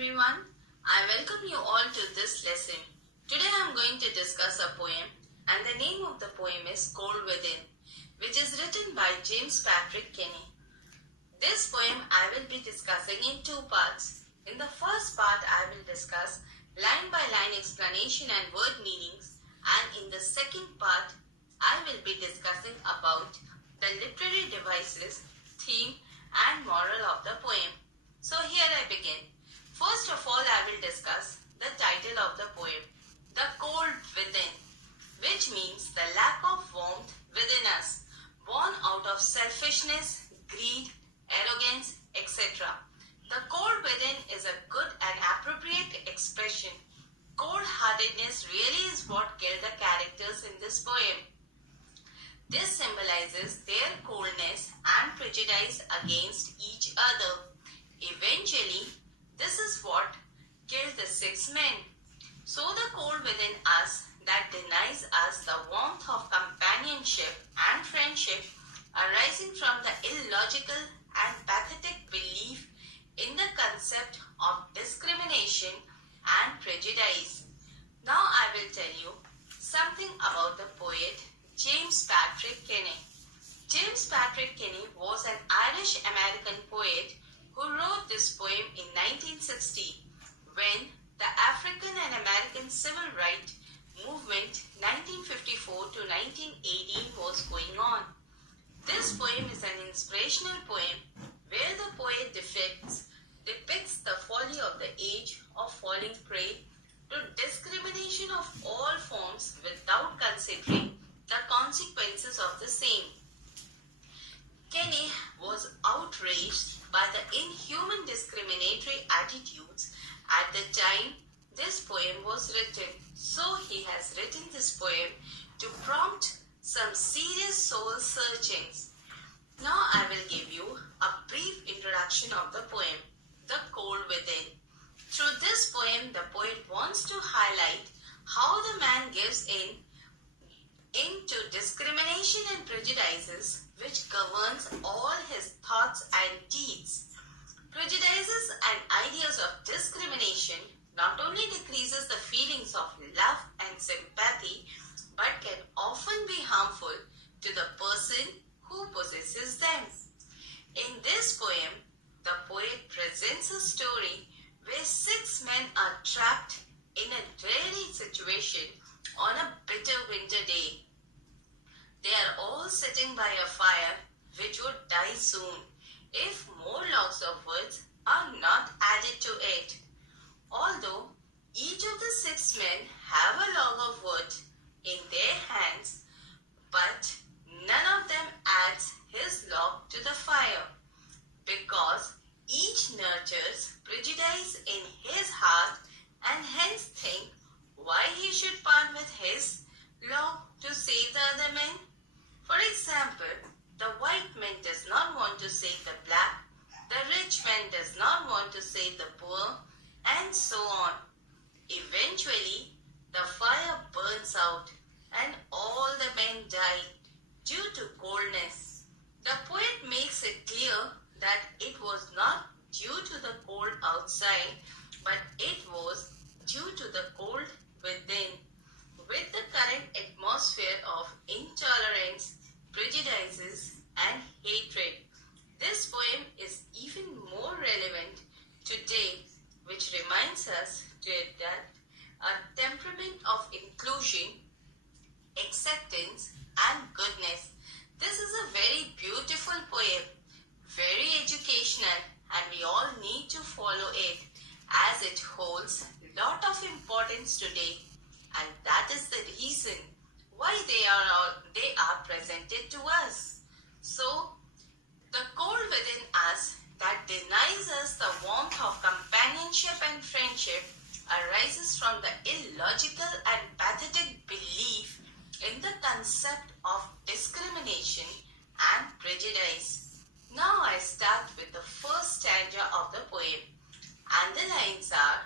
everyone. I welcome you all to this lesson. Today I am going to discuss a poem, and the name of the poem is Cold Within, which is written by James Patrick Kinney. This poem I will be discussing in two parts. In the first part I will discuss line by line explanation and word meanings, and in the second part I will be discussing about the literary devices, theme and moral of the poem. So here I begin. First of all, I will discuss the title of the poem, The Cold Within, which means the lack of warmth within us, born out of selfishness, greed, arrogance, etc. The cold within is a good and appropriate expression. Cold-heartedness really is what killed the characters in this poem. This symbolizes their coldness and prejudice against each other. Eventually, this is what killed the 6 men. So the cold within us that denies us the warmth of companionship and friendship arising from the illogical and pathetic belief in the concept of discrimination and prejudice. Now I will tell you something about the poet James Patrick Kinney. James Patrick Kinney was an Irish-American poet who wrote this poem in 1960 when the African and American Civil Rights Movement 1954 to 1918 was going on. This poem is an inspirational poem where the poet depicts the folly of the age of falling prey to discrimination of all forms without considering the consequences of the same. Kenny was outraged by the inhuman discriminatory attitudes at the time this poem was written. So he has written this poem to prompt some serious soul searchings. Now I will give you a brief introduction of the poem, The Cold Within. Through this poem, the poet wants to highlight how the man gives into discrimination and prejudices which governs all his thoughts and deeds. Prejudices and ideas of discrimination not only decreases the feelings of love and sympathy but can often be harmful to the person who possesses them. In this poem, the poet presents a story where 6 men are trapped in a dreary situation on a bitter winter day. They are all sitting by a fire which would die soon if more logs of wood are not added to it. Although each of the 6 men have a log of wood in their hands, but none of them adds his log to the fire, because each nurtures prejudice in his heart and hence think why he should part with his log to save the other men. For example, the white man does not want to save the black, the rich man does not want to save the poor, and so on. Eventually, the fire burns out and all the men die due to coldness. The poet makes it clear that it was not due to the cold outside, but it was due to the cold within. With the current atmosphere of intolerance, prejudices and hatred, this poem is even more relevant today, which reminds us to adapt a temperament of inclusion, acceptance and goodness. This is a very beautiful poem, very educational, and we all need to follow it as it holds a lot of importance today, and that is the reason why they are presented to us. So, the cold within us that denies us the warmth of companionship and friendship arises from the illogical and pathetic belief in the concept of discrimination and prejudice. Now I start with the first stanza of the poem, and the lines are: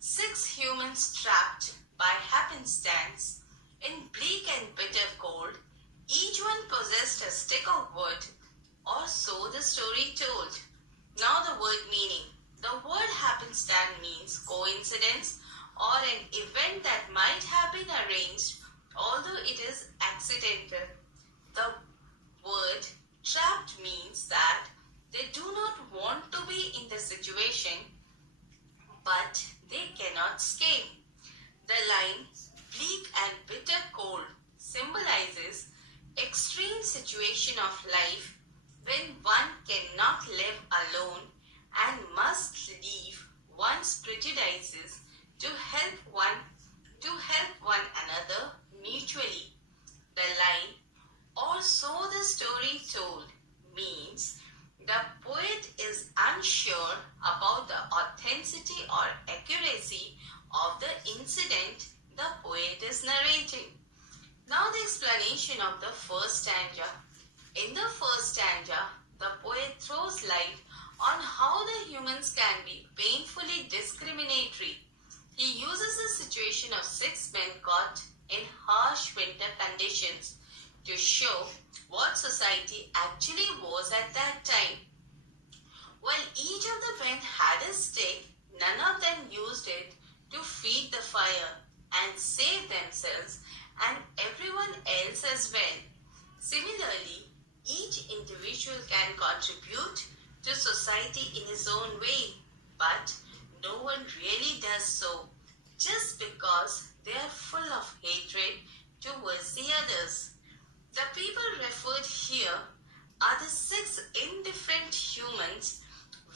6 humans trapped by happenstance in bleak and bitter cold, each one possessed a stick of wood, or so the story told. Now the word meaning. The word happenstance means coincidence or an event that might have been arranged, although it is accidental. The word trapped means that they do not want to be in the situation, but they cannot escape. The line, bleak and bitter cold, symbolizes extreme situation of life when one cannot live alone and must leave one's prejudices to help one another mutually. The line, or so the story told, means the poet is unsure about the authenticity or accuracy of the incident the poet is narrating. Now the explanation of the first stanza. In the first stanza, the poet throws light on how the humans can be painfully discriminatory. He uses the situation of 6 men caught in harsh winter conditions to show what society actually was at that time. While each of the men had a stick, none of them used it to feed the fire and save themselves and everyone else as well. Similarly, each individual can contribute to society in his own way, but no one really does so, just because they are full of hatred towards the others. The people referred here are the 6 indifferent humans,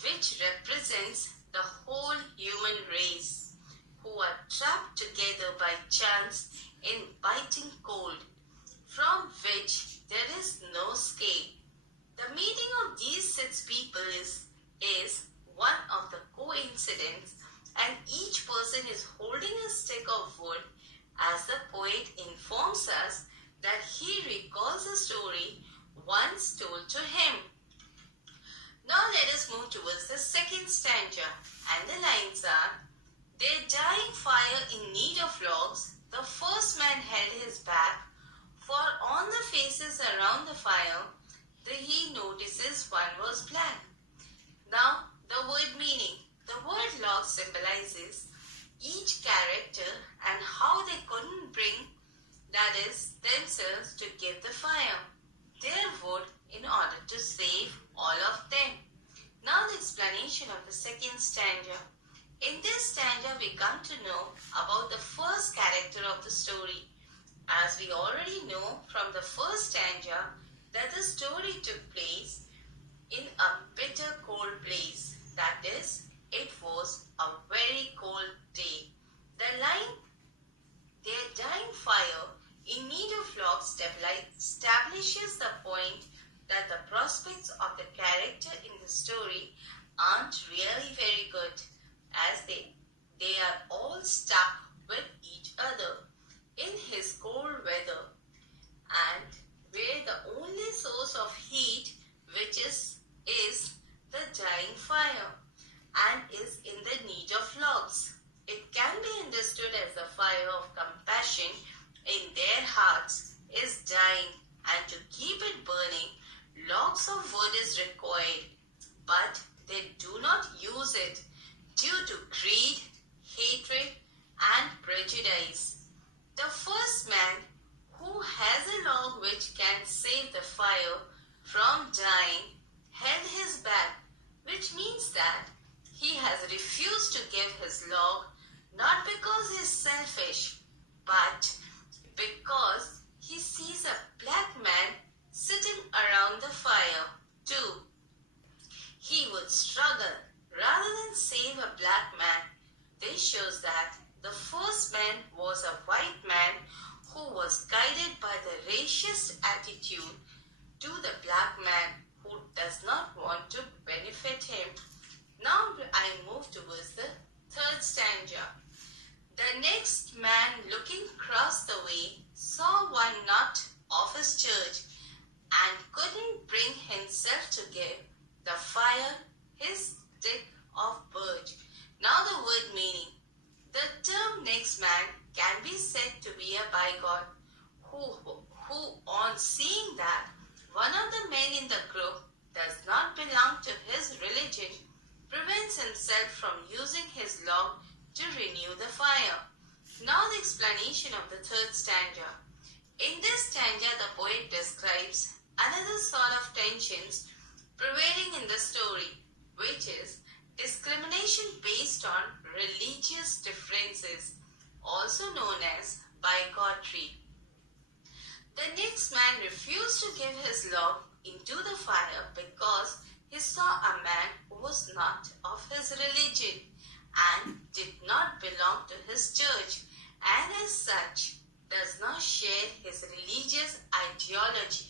which represents the whole human race, who are trapped together by chance in biting cold, from which there is no escape. The meeting of these 6 people is one of the coincidence, and each person is holding a stick of wood, as the poet informs us that he recalls a story once told to him. Now let us move towards the second stanza, and the lines are, their dying fire in need of logs, the first man held his back, for on the faces around the fire, he notices one was black. Now the word meaning. The word log symbolizes each character and how they couldn't bring, that is, themselves to give the fire their wood in order to save all of them. Now the explanation of the second stanza. In this stanza we come to know about the first character of the story. As we already know from the first stanza that the story took place in a bitter cold place, that is, it was a very cold day. The line, their dying fire in need of logs establishes the point that the prospects of the character in the story aren't really very good, as they are all stuck with each other in his cold weather, and where the only source of heat which is the dying fire and is in the need of logs. It can be understood as the fire of compassion in their hearts is dying, and to keep it burning, logs of wood is required, but they do not use it due to greed, hatred, and prejudice. The first man who has a log which can save the fire from dying held his back, which means that he has refused to give his log not because he is selfish, but because he sees a black man sitting around the fire too. He would struggle rather than save a black man. This shows that the first man was a white man who was guided by the racist attitude to the black man who does not want to benefit him. Now I move towards the third stanza. The next man looking across the way saw one not of his church and couldn't bring himself to give the fire his stick of birch. Now the word meaning. The term next man can be said to be a bygone who on seeing that one of the men in the group does not belong to his religion prevents himself from using his log to to renew the fire. Now the explanation of the third stanza. In this stanza, the poet describes another sort of tensions prevailing in the story, which is discrimination based on religious differences, also known as bigotry. The next man refused to give his log into the fire because he saw a man who was not of his religion and did not belong to his church, and as such does not share his religious ideology.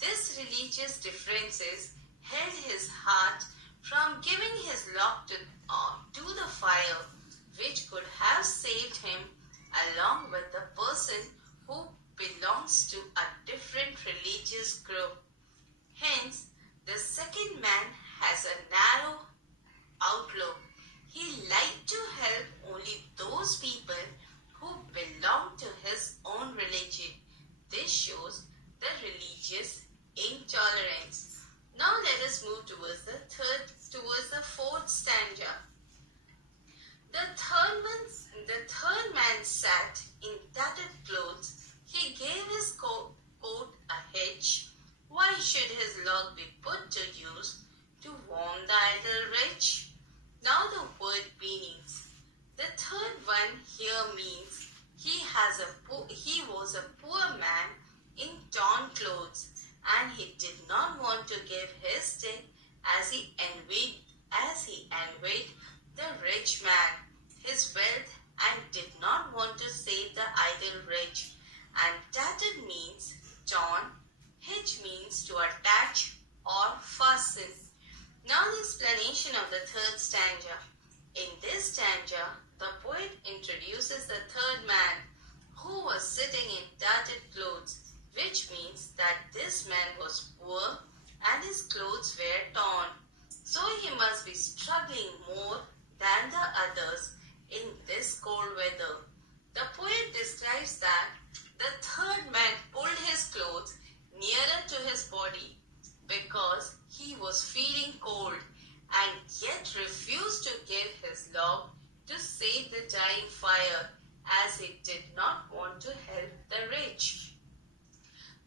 These religious differences held his heart from giving his log to the fire, which could have saved him along with the person who belongs to a different religious group. Hence, the second man has a narrow outlook. He liked to help only those people who belong to his own religion. This shows the religious intolerance. Now let us move towards the fourth stanza. The third man sat in tattered clothes. He gave his coat a hitch. Why should his log be put to use to warm the idle rich? Now the word meanings. The third one here means he was a poor man in torn clothes, and he did not want to give his stick as he envied the rich man his wealth, and did not want to save the idle rich. And tattered means torn, hitch means to attach or fasten. Now the explanation of the third stanza. In this stanza, the poet introduces the third man who was sitting in tattered clothes, which means that this man was poor and his clothes were torn. So he must be struggling more than the others in this cold weather. The poet describes that the third man pulled his clothes nearer to his body because he was feeling cold and yet refused to give his log to save the dying fire, as he did not want to help the rich.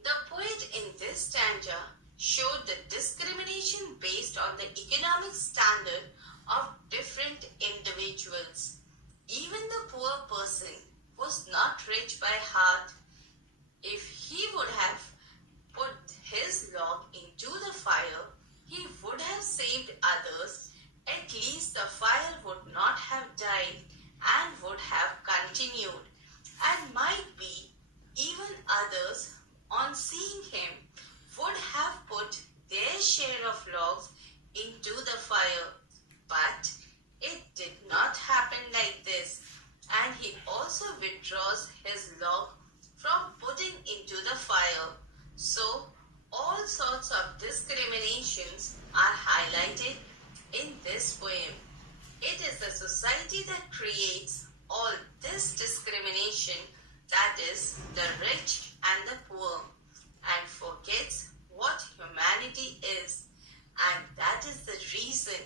The poet in this stanza showed the discrimination based on the economic standard of different individuals. Even the poor person was not rich by heart. If he would have put his log into the fire, he would have saved others. At least the fire would not have died and would have continued, and might be even others, on seeing him, would have put their share of logs into the fire. But it did not happen like this, and he also withdraws his log from putting into the fire. So all sorts of discriminations are highlighted in this poem. It is the society that creates all this discrimination, that is, the rich and the poor, and forgets what humanity is. And that is the reason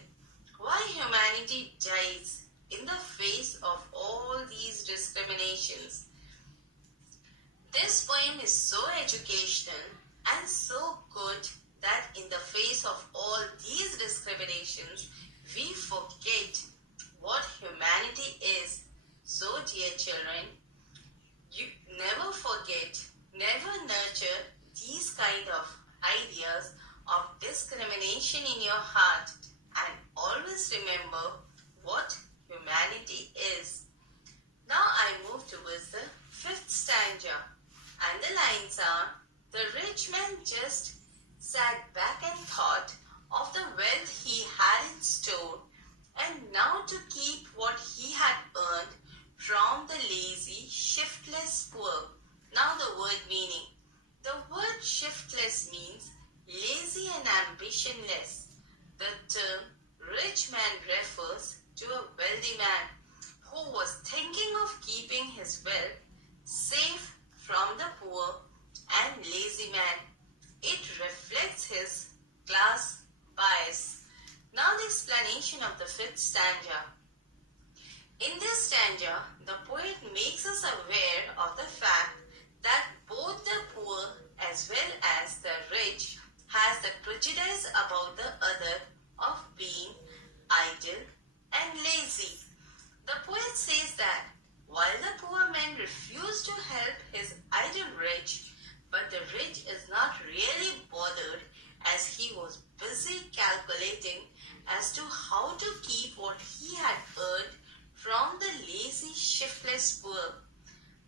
why humanity dies in the face of all these discriminations. This poem is so educational and so good that in the face of all these discriminations, we forget what humanity is. So, dear children, you never forget, never nurture these kind of ideas of discrimination in your heart, and always remember what humanity is. Now I move towards the fifth stanza, and the lines are: the rich man just sat back and thought of the wealth he had in store, and now to keep what he had earned from the lazy, shiftless poor. Now the word meaning. The word shiftless means lazy and ambitionless. The term rich man refers to a wealthy man who was thinking of keeping his wealth safe from the poor and lazy man. It reflects his class bias. Now the explanation of the fifth stanza. In this that while the poor man refused to help his idle rich, but the rich is not really bothered as he was busy calculating as to how to keep what he had earned from the lazy, shiftless poor.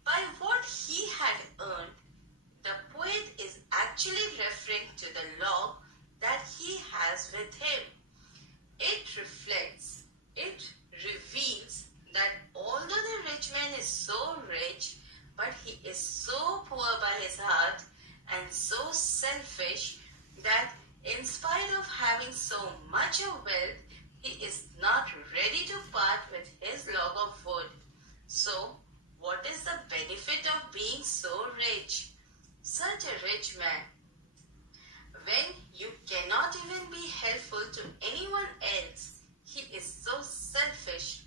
By what he had earned, the poet is actually referring to the log that he has with him. It reveals that although the rich man is so rich, but he is so poor by his heart and so selfish that in spite of having so much of wealth, he is not ready to part with his log of wood. So, what is the benefit of being so rich? Such a rich man, when you cannot even be helpful to anyone else, he is so selfish,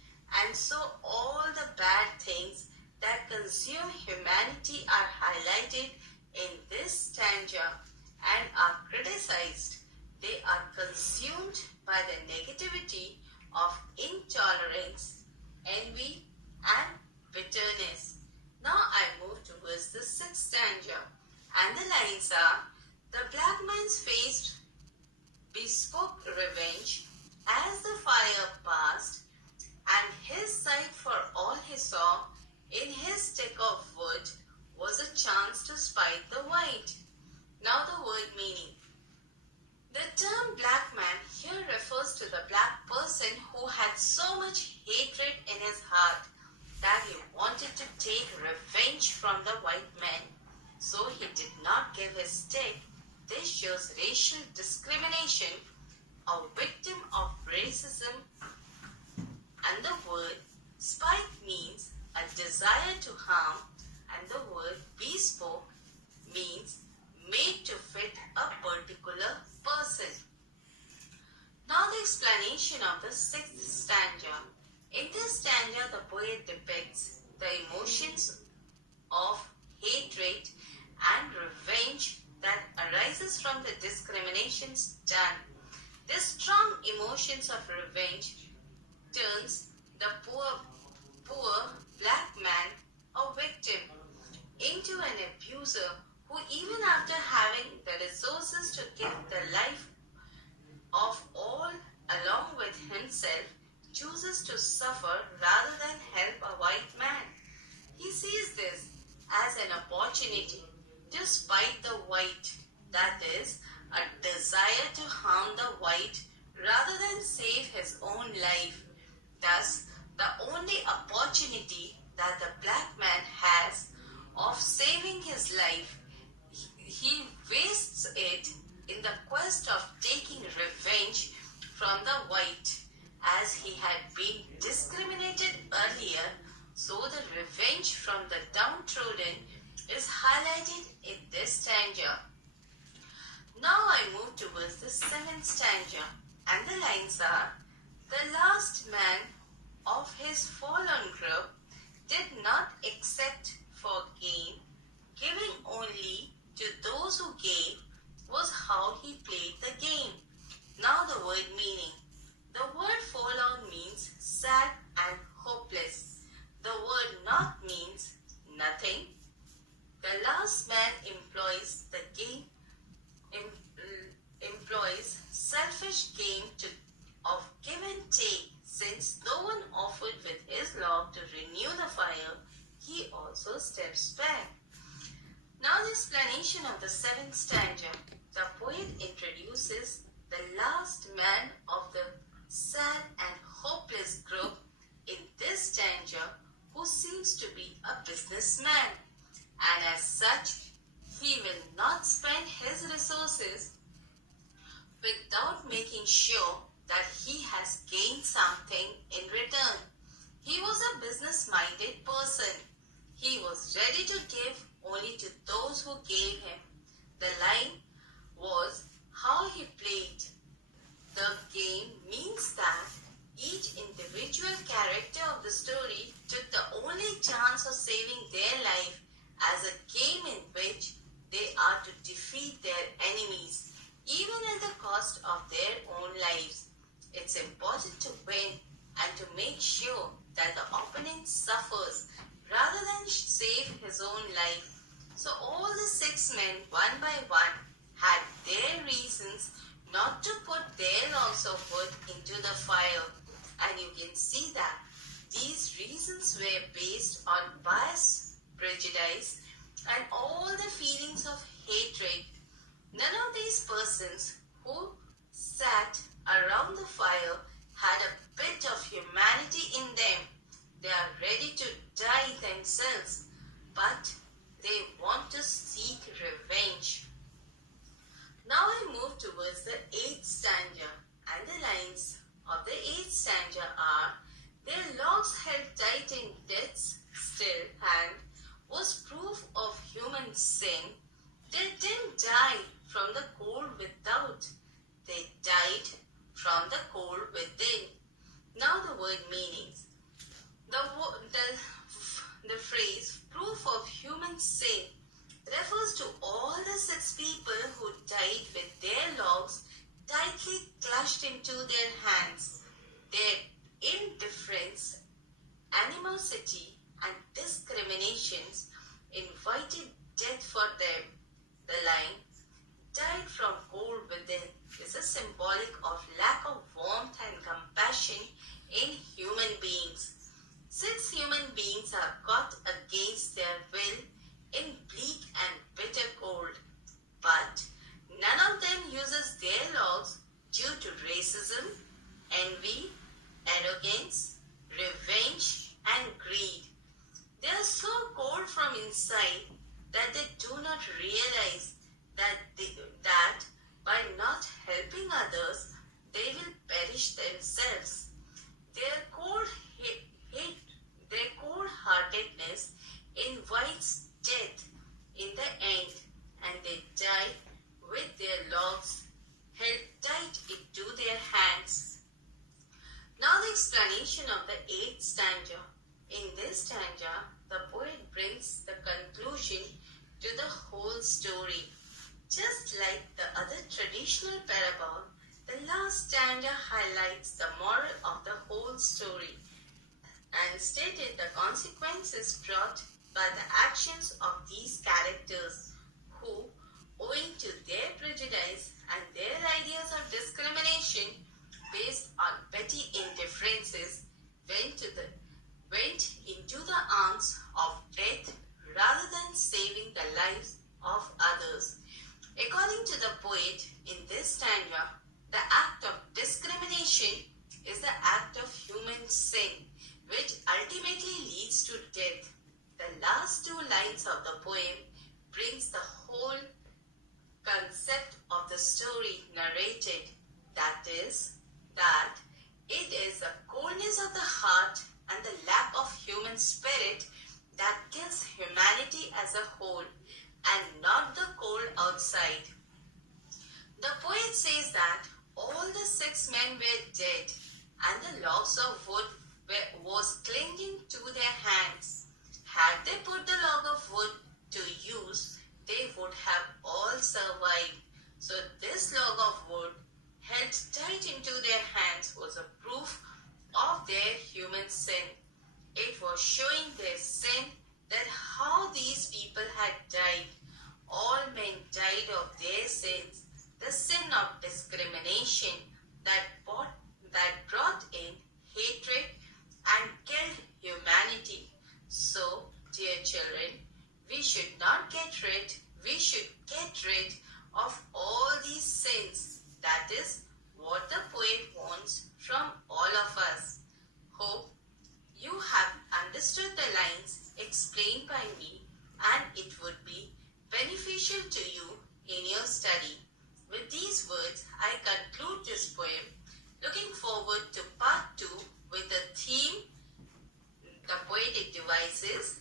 and so all the bad things that consume humanity are highlighted in this stanza and are criticized. They are consumed by the negativity of intolerance, envy, and bitterness. Now I move towards the sixth stanza, and the lines are: the black man's face bespoke revenge as the fire passed, and his sight for all he saw in his stick of wood was a chance to spite the white. Now the word meaning. The term black man here refers to the black person who had so much hatred in his heart that he wanted to take revenge from the white man. So he did not give his stick. This shows racial discrimination, a victim of racism, and the word spite means a desire to harm, and the word bespoke means made to fit a particular person. Now the explanation of the sixth stanza. In this stanza, the poet depicts the emotions of hatred and revenge that arises from the discriminations done. This strong emotions of revenge turns the poor black man, a victim, into an abuser who, even after having the resources to give the life of all along with himself, chooses to suffer rather than help a white man. He sees this as an opportunity to spite the white, that is, a desire to harm the white rather than save his own life. Thus, the only opportunity that the black man has of saving his life, he wastes it in the quest of taking revenge from the white, as he had been discriminated earlier. So the revenge from the downtrodden is highlighted in this stanza. Now I move towards the seventh stanza, and the lines are: the last man of his fallen group did not accept for gain, giving only to those who gave was how he played the game. Now the word meaning. The word forlorn means sad and hopeless. The word not means nothing. The last man employs the game, employs selfish game of give and take. Since no one offered with his log to renew the fire, he also steps back. Now the explanation of the seventh stanza. The poet introduces the last man of the sad and hopeless group in this stanza, who seems to be a businessman, and as such he will not spend his resources without making sure that he has gained something in return. He was a business-minded person. He was ready to give only to those who gave him. The line was how he played the game means that each individual character of the story took the only chance of saving their life as a game in which they are to defeat their enemies, even at the cost of their own lives. It's important to win and to make sure that the opponent suffers rather than save his own life. So all the 6 men, one by one, had their reasons not to put their logs of wood into the fire. And you can see that these reasons were based on bias, prejudice, and all the feelings of hatred. None of these persons who sat around the fire had a bit of humanity in them. They are ready to die themselves, but they want to seek revenge. Now I move towards the 8th stanza, and the lines of the 8th stanza are: their logs held tight in death's still hand was proof of human sin. They didn't die from the cold without, they died from the cold within. Now the word meanings. The phrase proof of human sin refers to all the 6 people who died with their logs tightly clutched into their hands. Their indifference, animosity, and discriminations invited death for them. The line, died from cold within, is a symbolic of lack of warmth and compassion in human beings. 6 human beings are caught against their will in bleak and bitter cold, but none of them uses their logs due to racism, envy, arrogance, revenge, and greed. They are so cold from inside that they do not realize that by not helping others, they will perish themselves. Their cold-heartedness invites death in the end, and they die with their logs held tight into their hands. Now the explanation of the 8th stanza. In this stanza, the poet brings the conclusion to the whole story. Just like the other traditional parable, the last stanza highlights the moral of the whole story and stated the consequences brought by the actions of these characters who, owing to their prejudice and their ideas of discrimination based on petty indifferences, went into the arms of death rather than saving the lives of others. According to the poet, in this stanza, the act of discrimination is the act of human sin, which ultimately leads to death. The last 2 lines of the poem brings the whole concept of the story narrated. That is, that it is the coldness of the heart and the lack of human spirit that kills humanity as a whole, and not the cold outside. The poet says that all the 6 men were dead, and the logs of wood was clinging to their hands. Had they put the log of wood to use, they would have all survived. So this log of wood held tight into their hands was a proof of their human sin. It was showing their sin, that how these people had died. All men died of their sins, the sin of discrimination that brought in hatred and killed humanity. So, dear children, we should get rid of all these sins. That is what the poet wants from all of us. Hope you have understood the lines explained by me, and it would be beneficial to you in your study. With these words, I conclude this poem, looking forward to part 2 with the theme, the poetic devices,